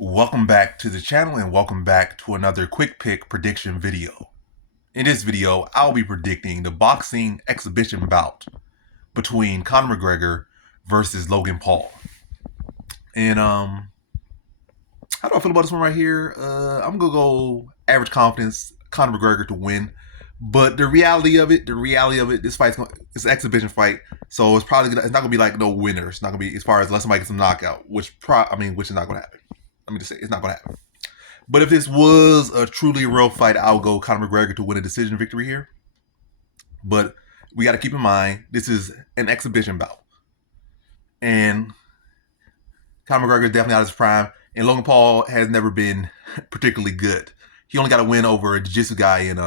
Welcome back to the channel and welcome back to another quick pick prediction video. In this video, I'll be predicting the boxing exhibition bout between Conor McGregor versus Logan Paul. And how do I feel about this one right here? I'm gonna go average confidence, Conor McGregor to win. But the reality of it, this fight's it's an exhibition fight, so it's not gonna be like no winner. It's not gonna be as far as unless somebody gets a knockout, which is not gonna happen. Let me just say it's not gonna happen. But if this was a truly real fight, I'll go Conor McGregor to win a decision victory here. But we got to keep in mind this is an exhibition bout, and Conor McGregor is definitely out of his prime, and Logan Paul has never been particularly good. He only got a win over a jiu-jitsu guy in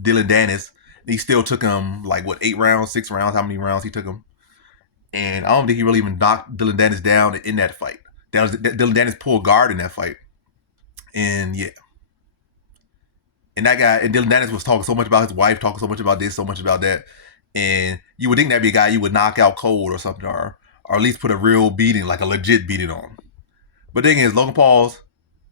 Dylan Dennis. He still took him like 8 rounds, 6 rounds, how many rounds he took him. And I don't think he really even knocked Dylan Dennis down in that fight. Dylan Dennis pulled guard in that fight. And yeah. And that guy, and Dylan Dennis was talking so much about his wife, talking so much about this, so much about that. And you would think that'd be a guy you would knock out cold or something, or at least put a real beating, like a legit beating on. But the thing is, Logan Paul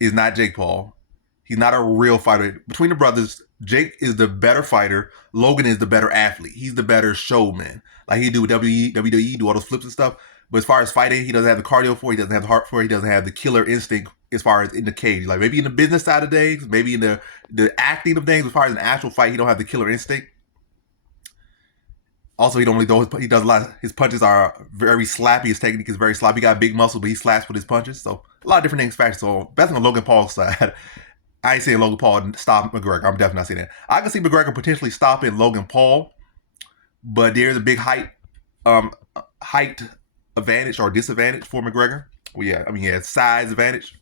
is not Jake Paul. He's not a real fighter. Between the brothers, Jake is the better fighter. Logan is the better athlete. He's the better showman. Like he do with WWE, do all those flips and stuff. But as far as fighting, he doesn't have the cardio for it. He doesn't have the heart for it. He doesn't have the killer instinct as far as in the cage. Like maybe in the business side of things, maybe in the acting of things, as far as an actual fight, he don't have the killer instinct. Also, he don't really throw he does a lot. His punches are very slappy. His technique is very sloppy. He got big muscle, but he slaps with his punches. So a lot of different things factor. So best on Logan Paul's side. I ain't saying Logan Paul stop McGregor. I'm definitely not saying that. I can see McGregor potentially stopping Logan Paul, but there's a big height advantage or disadvantage for McGregor. Well, yeah, he has size advantage.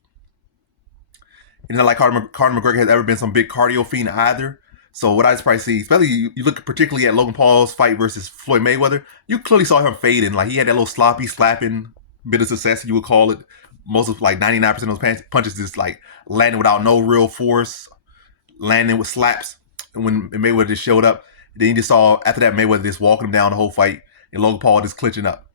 And not like Conor McGregor has ever been some big cardio fiend either. So what I just probably see, especially you look particularly at Logan Paul's fight versus Floyd Mayweather, you clearly saw him fading. Like he had that little sloppy slapping bit of success, you would call it. Most of 99% of those punches just like landing without no real force, landing with slaps. And when Mayweather just showed up, then you just saw after that Mayweather just walking him down the whole fight, and Logan Paul just clinching up.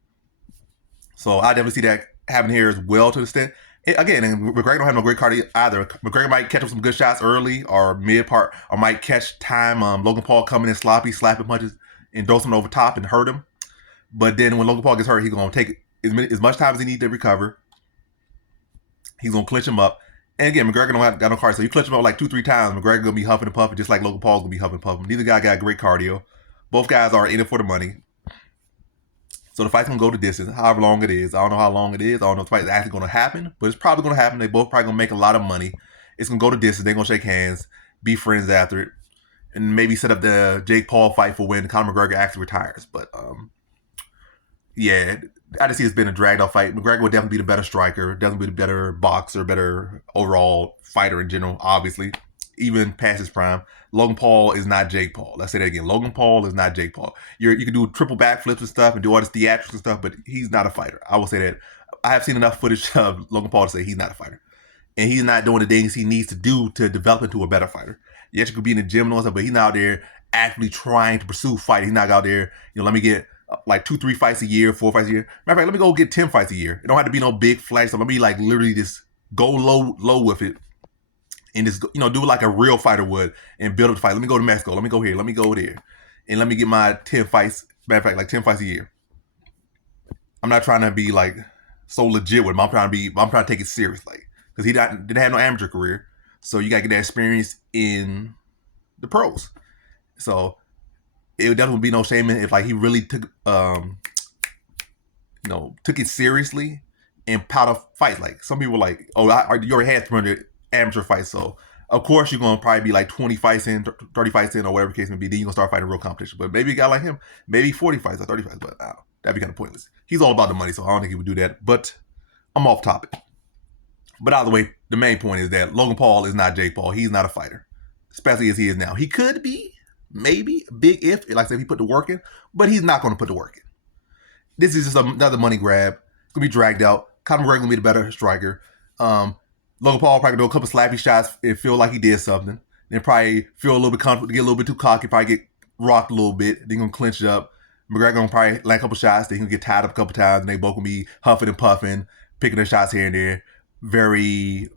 So I definitely see that happening here as well to the extent. Again, and McGregor don't have no great cardio either. McGregor might catch up some good shots early or mid part, or might catch time. Logan Paul coming in sloppy, slapping punches, and throw something over top and hurt him. But then when Logan Paul gets hurt, he's gonna take as much time as he needs to recover. He's gonna clinch him up. And again, McGregor got no cardio, so you clinch him up like 2-3 times. McGregor gonna be huffing and puffing, just like Logan Paul's gonna be huffing and puffing. Neither guy got great cardio. Both guys are in it for the money. So the fight's gonna go the distance, however long it is. I don't know how long it is. I don't know if the fight's actually gonna happen, but it's probably gonna happen. They both probably gonna make a lot of money. It's gonna go the distance. They're gonna shake hands, be friends after it, and maybe set up the Jake Paul fight for when Conor McGregor actually retires. But yeah, I just see it's been a dragged out fight. McGregor would definitely be the better striker, definitely be the better boxer, better overall fighter in general, obviously, even past his prime. Logan Paul is not Jake Paul. Let's say that again. Logan Paul is not Jake Paul. You can do triple backflips and stuff and do all this theatrics and stuff, but he's not a fighter. I will say that. I have seen enough footage of Logan Paul to say he's not a fighter. And he's not doing the things he needs to do to develop into a better fighter. Yes, you could be in the gym and all that, but he's not out there actively trying to pursue fighting. He's not out there, let me get like 2-3 fights a year, 4 fights a year. Matter of fact, let me go get 10 fights a year. It don't have to be no big flash. So let me like literally just go low with it and just do like a real fighter would and build up the fight. Let me go to Mexico. Let me go here. Let me go there, and let me get my 10 fights. Matter of fact, like 10 fights a year. I'm not trying to be like so legit with him. I'm trying to take it serious, like because he didn't have no amateur career. So you gotta get that experience in the pros. So it would definitely be no shame if like he really took took it seriously and powder fights. Like some people like, oh, you already had 300 amateur fights, so of course you're gonna probably be like 20 fights in, 30 fights in, or whatever the case may be. Then you're gonna start fighting real competition. But maybe a guy like him, maybe 40 fights or 30 fights, but that'd be kind of pointless. He's all about the money, so I don't think he would do that. But I'm off topic. But either way, the main point is that Logan Paul is not Jake Paul. He's not a fighter, especially as he is now. He could be, maybe, big if, like I said, if he put the work in, but he's not going to put the work in. This is just another money grab. It's going to be dragged out. Conor McGregor going to be the better striker. Logan Paul probably do a couple slappy shots and feel like he did something. Then probably feel a little bit comfortable, get a little bit too cocky, probably get rocked a little bit. Then going to clinch it up. McGregor going to probably land a couple shots. Then he'll get tied up a couple times, and they both going to be huffing and puffing, picking their shots here and there. very,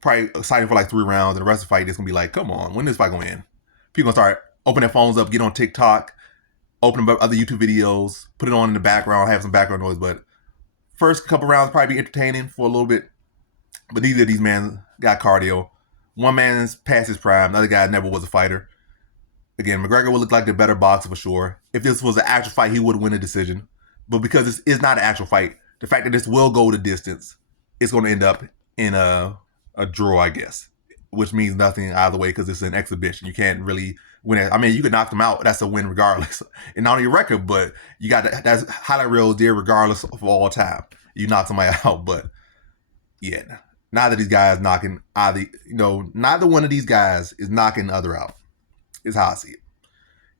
probably excited for like 3 rounds, and the rest of the fight, it's gonna be like, come on, when is this fight gonna end? People gonna start open their phones up, get on TikTok, open up other YouTube videos, put it on in the background, have some background noise. But first couple rounds probably be entertaining for a little bit. But neither of these men got cardio. One man's past his prime, the other guy never was a fighter. Again, McGregor would look like the better boxer for sure. If this was an actual fight, he would win a decision. But because this is not an actual fight, the fact that this will go the distance, it's going to end up in a draw, I guess, which means nothing either way because it's an exhibition. You can't really win it. I mean, you could knock them out. That's a win regardless. And not on your record, but you got that's highlight reels there regardless of all time. You knock somebody out, but yeah, neither of these guys knocking either. Neither one of these guys is knocking the other out. Is how I see it.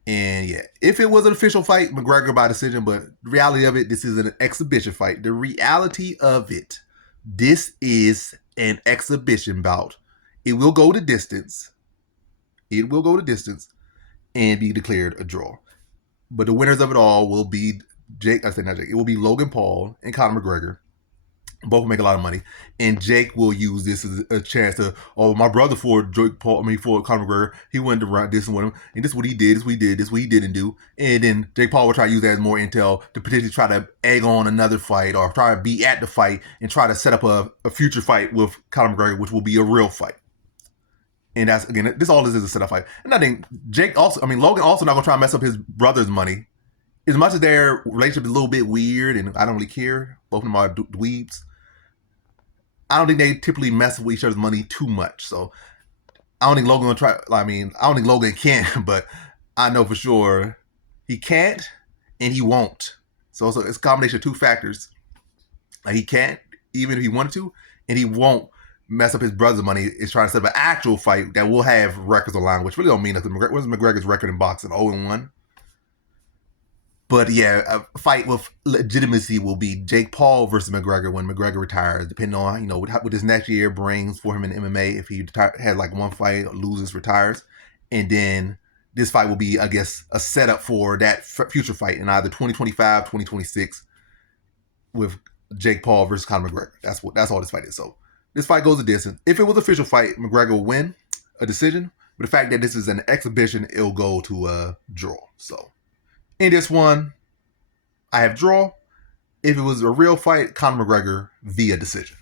And yeah, if it was an official fight, McGregor by decision, but the reality of it, this is an exhibition fight. The reality of it, this is an exhibition bout. It will go the distance. It will go the distance and be declared a draw. But the winners of it all will be it will be Logan Paul and Conor McGregor. Both will make a lot of money, and Jake will use this as a chance to, my brother for Jake Paul, for Conor McGregor, he went around this with him, and this is what he did, this is what he did, this is what he didn't do, and then Jake Paul will try to use that as more intel to potentially try to egg on another fight or try to be at the fight and try to set up a future fight with Conor McGregor, which will be a real fight. And that's, again, this all is a setup fight. And I think Logan also not gonna try to mess up his brother's money. As much as their relationship is a little bit weird, and I don't really care, both of them are dweebs, I don't think they typically mess with each other's money too much. So I don't think Logan will try. I don't think Logan can, but I know for sure he can't and he won't. So it's a combination of two factors. Like, he can't, even if he wanted to, and he won't mess up his brother's money. Is trying to set up an actual fight that will have records on line, which really don't mean nothing. What's McGregor's record in boxing? 0-1. But yeah, a fight with legitimacy will be Jake Paul versus McGregor when McGregor retires, depending on, what this next year brings for him in MMA. If he has like one fight, loses, retires. And then this fight will be, I guess, a setup for that future fight in either 2025, 2026 with Jake Paul versus Conor McGregor. That's all this fight is. So this fight goes a distance. If it was an official fight, McGregor will win a decision. But the fact that this is an exhibition, it'll go to a draw. So in this one, I have draw. If it was a real fight, Conor McGregor via decision.